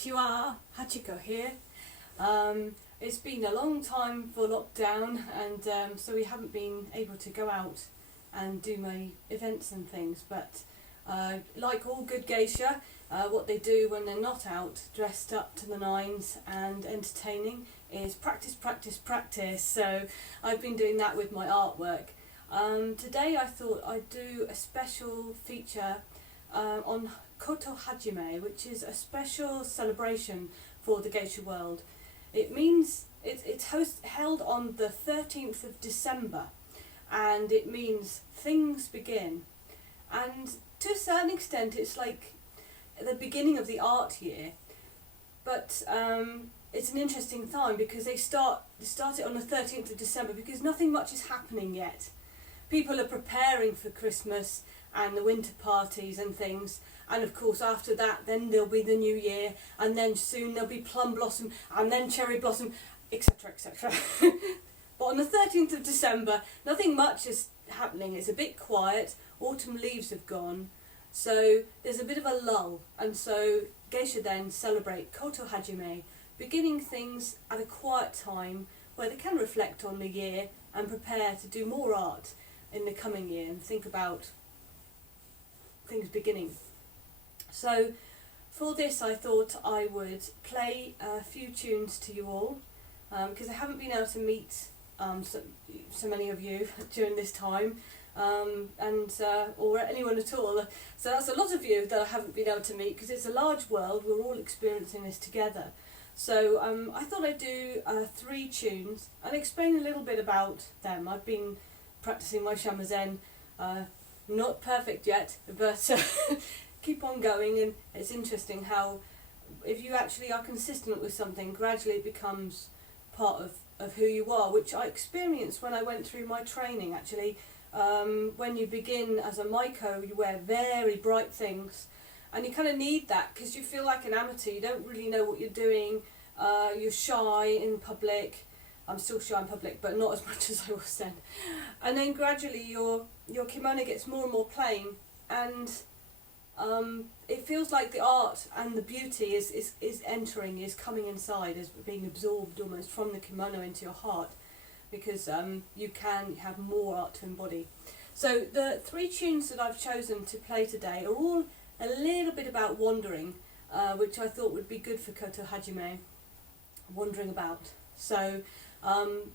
Konnichiwa, Hachiko here. It's been a long time for lockdown, and so we haven't been able to go out and do my events and things, but like all good geisha, what they do when they're not out dressed up to the nines and entertaining is practice, practice, practice. So I've been doing that with my artwork. Today I thought I'd do a special feature on Koto Hajime, which is a special celebration for the geisha world. It means it's held on the 13th of December, and it means things begin. And to a certain extent it's like the beginning of the art year, but it's an interesting time because they start it on the 13th of December because nothing much is happening yet. People are preparing for Christmas and the winter parties and things, and of course after that then there'll be the new year, and then soon there'll be plum blossom and then cherry blossom, etc, etc. But on the 13th of December nothing much is happening. It's a bit quiet, autumn leaves have gone, so there's a bit of a lull, and so geisha then celebrate Koto Hajime, beginning things at a quiet time where they can reflect on the year and prepare to do more art in the coming year and think about things beginning. So for this I thought I would play a few tunes to you all, because I haven't been able to meet so many of you during this time, or anyone at all. So that's a lot of you that I haven't been able to meet because it's a large world, we're all experiencing this together. So I thought I'd do 3 tunes and explain a little bit about them. I've been practicing my shamazen, not perfect yet, but keep on going, and it's interesting how if you actually are consistent with something, gradually it becomes part of who you are, which I experienced when I went through my training actually. When you begin as a maiko, you wear very bright things, and you kind of need that because you feel like an amateur, you don't really know what you're doing, you're shy in public. I'm still shy in public, but not as much as I was then. And then gradually your kimono gets more and more plain, and it feels like the art and the beauty is entering, is coming inside, is being absorbed almost from the kimono into your heart, because you can have more art to embody. So the 3 tunes that I've chosen to play today are all a little bit about wandering, which I thought would be good for Koto Hajime, wandering about. So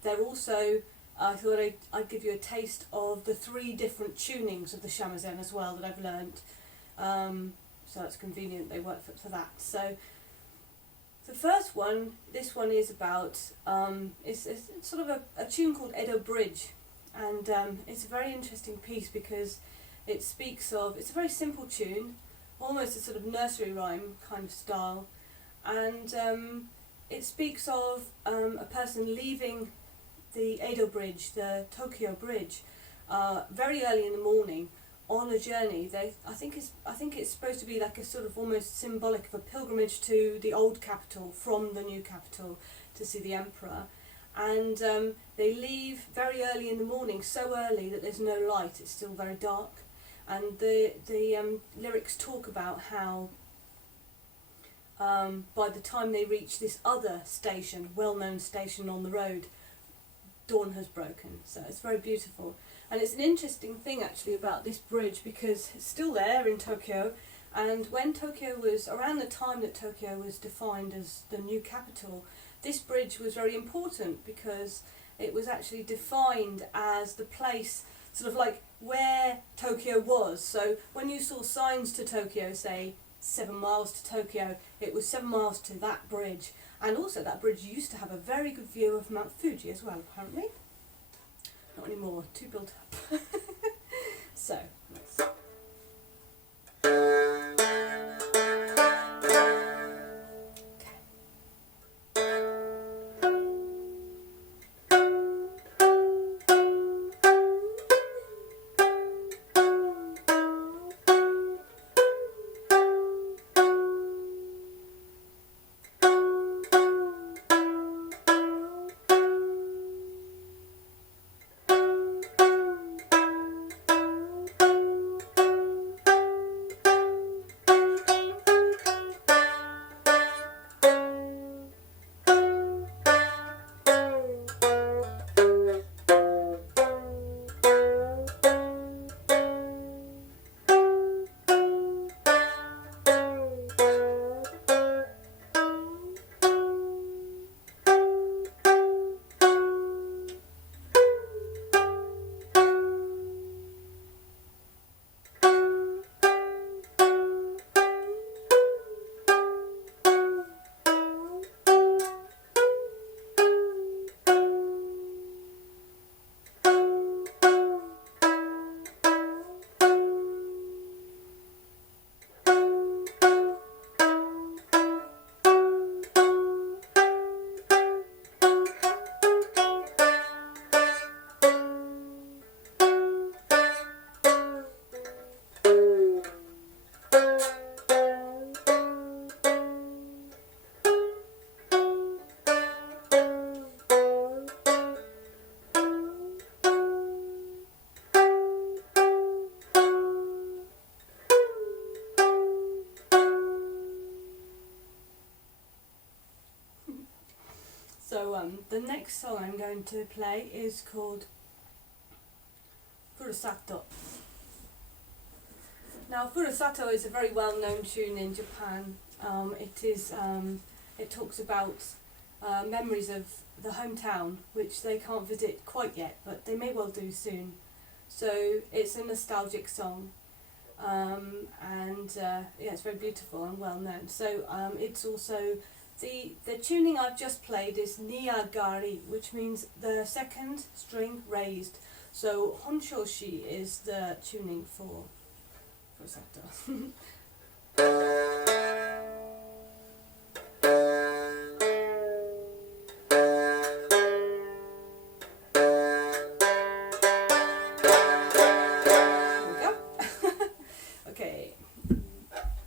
they're also, I thought I'd give you a taste of the 3 different tunings of the shamisen as well that I've learnt. So it's convenient they work for that. So the first one, this one is about, it's sort of a tune called Edo Bridge, and it's a very interesting piece because it speaks of, it's a very simple tune, almost a sort of nursery rhyme kind of style, and it speaks of a person leaving the Edo Bridge, the Tokyo Bridge, very early in the morning on a journey. I think it's supposed to be like a sort of almost symbolic of a pilgrimage to the old capital from the new capital to see the emperor, and they leave very early in the morning, so early that there's no light, it's still very dark, and the lyrics talk about how by the time they reach this other station, well-known station on the road, dawn has broken. So it's very beautiful, and it's an interesting thing actually about this bridge because it's still there in Tokyo, and when Tokyo was, around the time that Tokyo was defined as the new capital, this bridge was very important because it was actually defined as the place, sort of like where Tokyo was. So when you saw signs to Tokyo, say 7 miles to Tokyo, it was 7 miles to that bridge. And also that bridge used to have a very good view of Mount Fuji as well, apparently. Not anymore, too built up. So, let's... The next song I'm going to play is called Furusato. Now, Furusato is a very well-known tune in Japan. It talks about memories of the hometown, which they can't visit quite yet, but they may well do soon. So it's a nostalgic song, it's very beautiful and well known. So it's also the tuning I've just played is Sagari, which means the second string raised. So Honshoshi is the tuning for Furusato.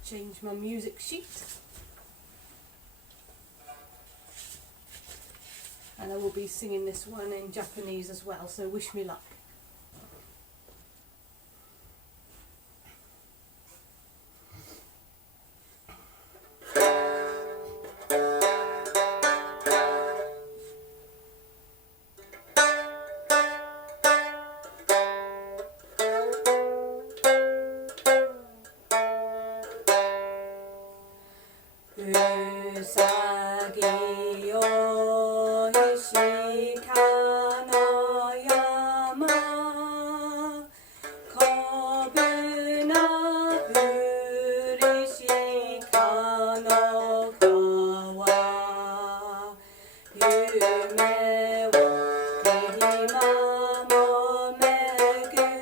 Change my music sheet, and I will be singing this one in Japanese as well, so wish me luck. Usagi o hishika no yama, kobu na furishika no kawa, yume wa kirima mo megurite,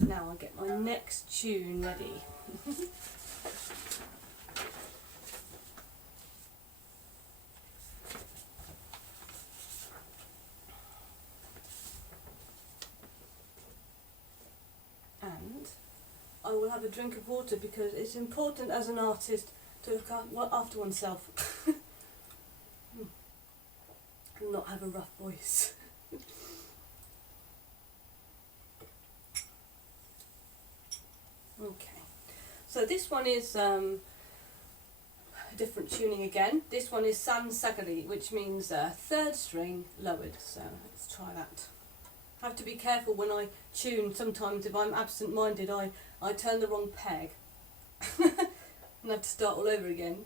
Now I'll get my next tune ready. And I will have a drink of water because it's important as an artist to look after oneself and not have a rough voice. Okay, so this one is a different tuning again. This one is Sagari, which means third string lowered, so let's try that. I have to be careful when I tune. Sometimes if I'm absent-minded I turn the wrong peg and have to start all over again.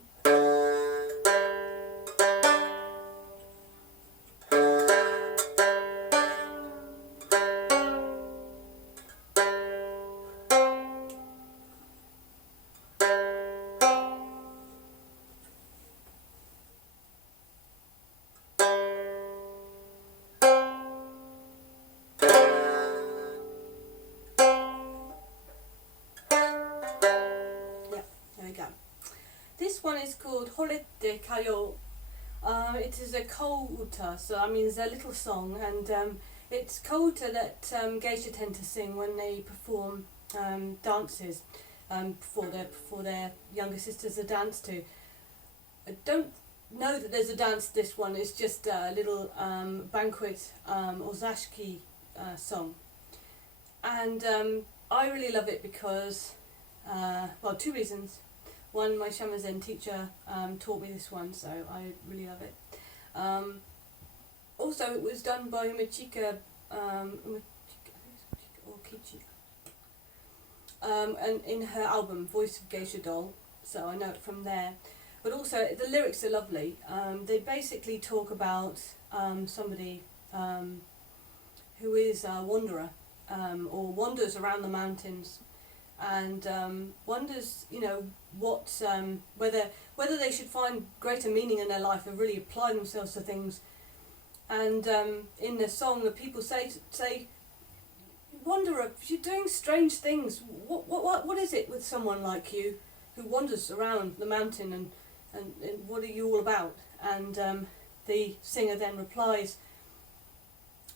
This one is called Horete Kayo. It is a kouta, so I mean it's a little song, and it's kouta that Geisha tend to sing when they perform dances for their younger sisters to dance to. I don't know that there's a dance to this one. It's just a little banquet ozashiki song, and I really love it because well, two reasons. One, my shamisen teacher taught me this one, so I really love it. Also, it was done by Hachiko or Kichi, and in her album Voice of Geisha Doll, so I know it from there. But also the lyrics are lovely. They basically talk about somebody who is a wanderer, or wanders around the mountains, and wonders, you know, what whether they should find greater meaning in their life and really apply themselves to things. And in the song, the people say, wanderer, you're doing strange things. What is it with someone like you who wanders around the mountain, and what are you all about? And the singer then replies,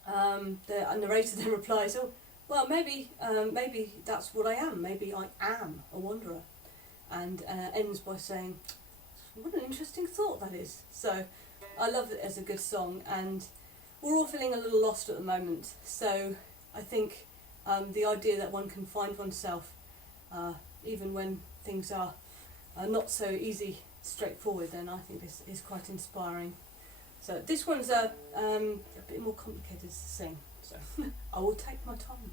the narrator then replies, oh, well, maybe that's what I am. Maybe I am a wanderer. And ends by saying, what an interesting thought that is. So I love it as a good song, and we're all feeling a little lost at the moment. So I think the idea that one can find oneself even when things are not so easy, straightforward, then I think this is quite inspiring. So this one's a bit more complicated to sing, so I will take my time.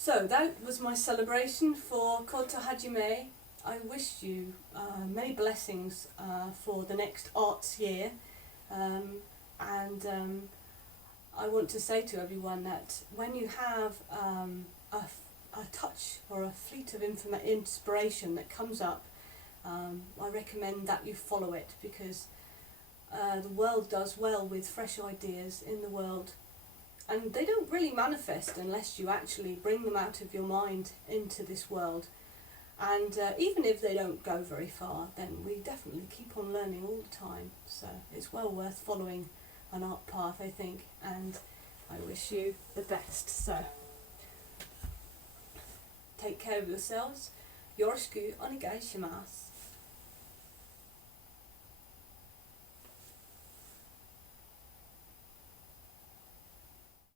So that was my celebration for Koto Hajime. I wish you many blessings for the next arts year, and I want to say to everyone that when you have a touch or a fleet of inspiration that comes up, I recommend that you follow it, because the world does well with fresh ideas in the world, and they don't really manifest unless you actually bring them out of your mind into this world. And even if they don't go very far, then we definitely keep on learning all the time. So it's well worth following an art path, I think, and I wish you the best. So take care of yourselves. Yoroshiku onegaishimasu.